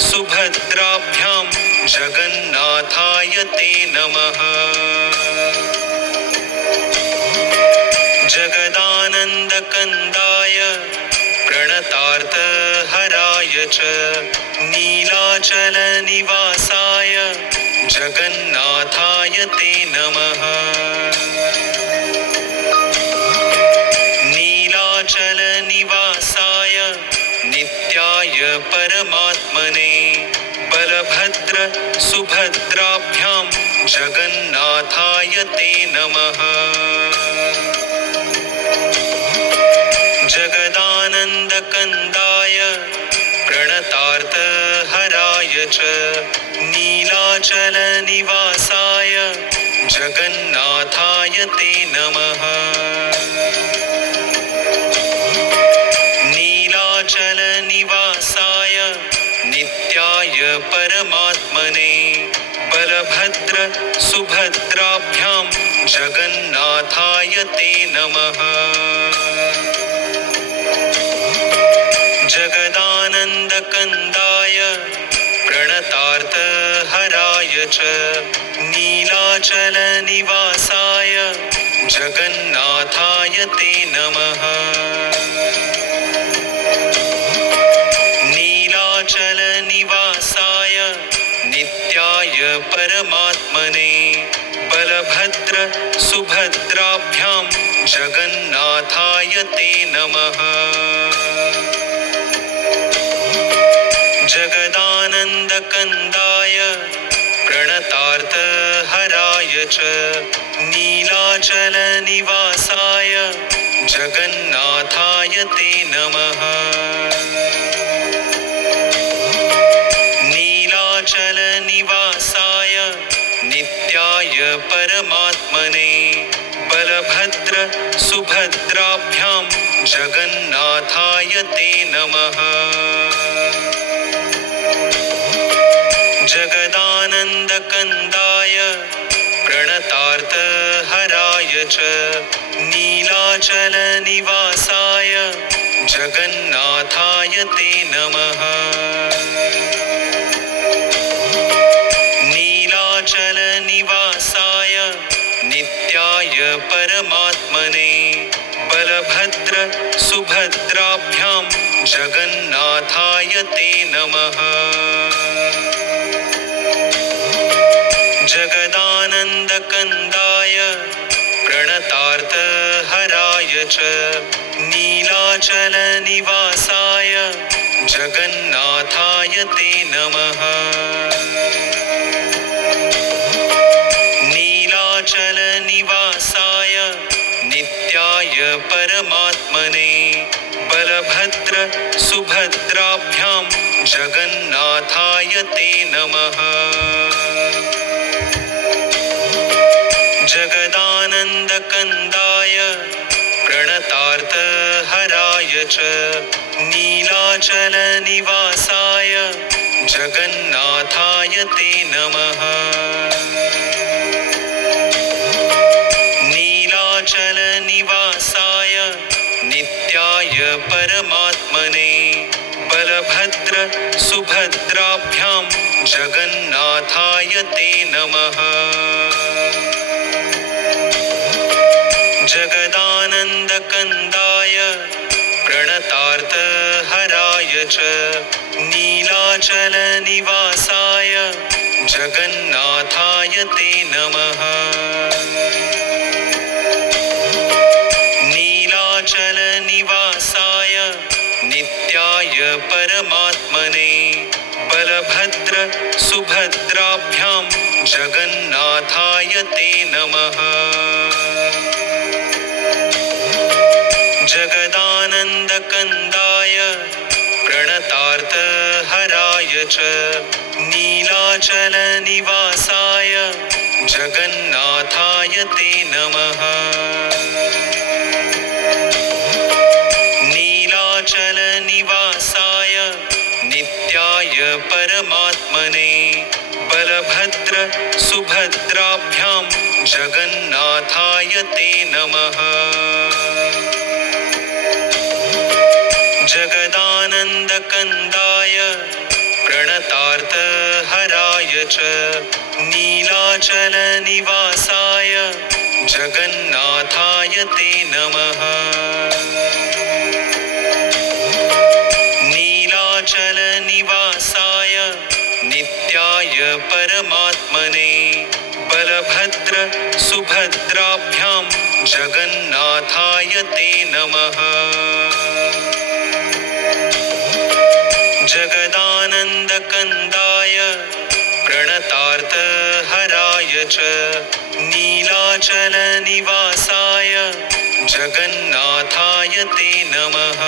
सुभद्राभ्यां जगन्नाथाय ते नमः। जगदानन्दकन्दाय प्रणतार्थहराय च नीलाचलनिवासाय जगन्नाथाय ते नमः। नीलाचलनिवासाय नित्याय परमात्मने बलभद्र सुभद्राभ्यां जगन्नाथाय ते नमः। जगदानन्दकन्दाय प्रणतार्थहराय च नीलाचलनिवासाय जगन्नाथाय ते नमः। नीलाचलनिवासाय नित्याय परमात्मने बलभद्र सुभद्राभ्यां जगन्नाथाय ते नमः। जगदानन्दकन्दाय प्रणतार्थहराय च नीलाचलनिवासाय जगन्नाथाय ते नमः। नीलाचलनिवासाय नित्याय परमात्मने बलभद्र सुभद्राभ्यां जगन्नाथाय ते नमः। जगदानन्दकन्दाय प्रणतार्थहराय च नीलाचलनिवासाय जगन्नाथाय ते नमः। नीलाचलनिवासाय नित्याय परमात्मने बलभद्र सुभद्राभ्यां जगन्नाथाय ते नमः। जगदानन्दकन्दाय प्रणतार्थहराय च नीलाचलनिवासाय जगन्नाथाय ते नमः। नीलाचलनिवासाय नित्याय परमात्मने बलभद्र सुभद्राभ्यां जगन्नाथाय ते नमः। जगदानन्दकन्दाय प्रणतार्थहराय च नीलाचलनिवासाय जगन्नाथाय ते नमः। नीलाचलनिवासाय नित्याय परमात्मने बलभद्र सुभद्राभ्यां जगन्नाथाय ते नमः। जगदानन्दकन्दाय प्रणतार्थहराय च नीलाचलनिवासाय जगन्नाथाय ते नमः। नीलाचलनिवासाय नित्याय परमात्मने बलभद्र सुभद्राभ्यां जगन्नाथाय ते नमः। जगदानन्दकन्दाय प्रणतार्थहराय च नीलाचलनिवासाय जगन्नाथाय ते नमः। नीलाचलनिवासाय नित्याय परमात्मने बलभद्र सुभद्राभ्यां जगन्नाथाय ते नमः। जगदानन्दकन्दाय प्रणतार्थहराय च नीलाचलनिवासाय जगन्नाथाय ते नमः। नीलाचलनिवासाय नित्याय परमात्मने बलभद्र सुभद्राभ्यां जगन्नाथाय ते नमः। जगदानन्दकन्दाय प्रणतार्थहराय च नीलाचलनिवासाय जगन्नाथाय ते नमः नीलाचलनिवासाय नित्याय परमात्मने बलभद्र सुभद्राभ्यां जगन्नाथाय ते नमः जगदानन्दकन्दाय प्रणतार्थहराय च नीलाचलनिवासाय जगन्नाथाय ते नमः